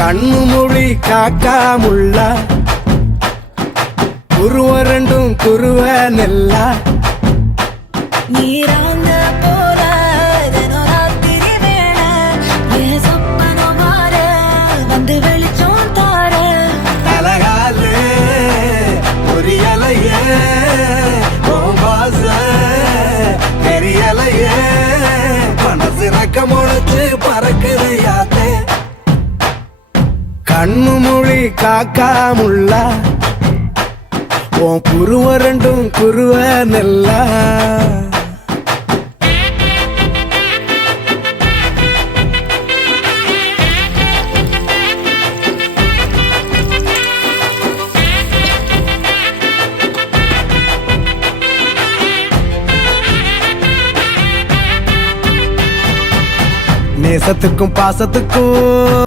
கண்ணு மொழி காக்காமுள்ள குருவ ரெண்டும் குருவ நெல்லா நீராங்க போல ராத்திரி வேளை என் சொப்பனம் மாற வந்து வெளிச்சம் தார அழகாலே பொரியலையே பாச பெரியலையே மனசு ரக்க முளைச்சு பறக்குது யாத்தே கண்ணு மொழி காக்காமுள்ள உன் குருவ ரெண்டும் குருவ நெல்லா நேசத்துக்கும் பாசத்துக்கும்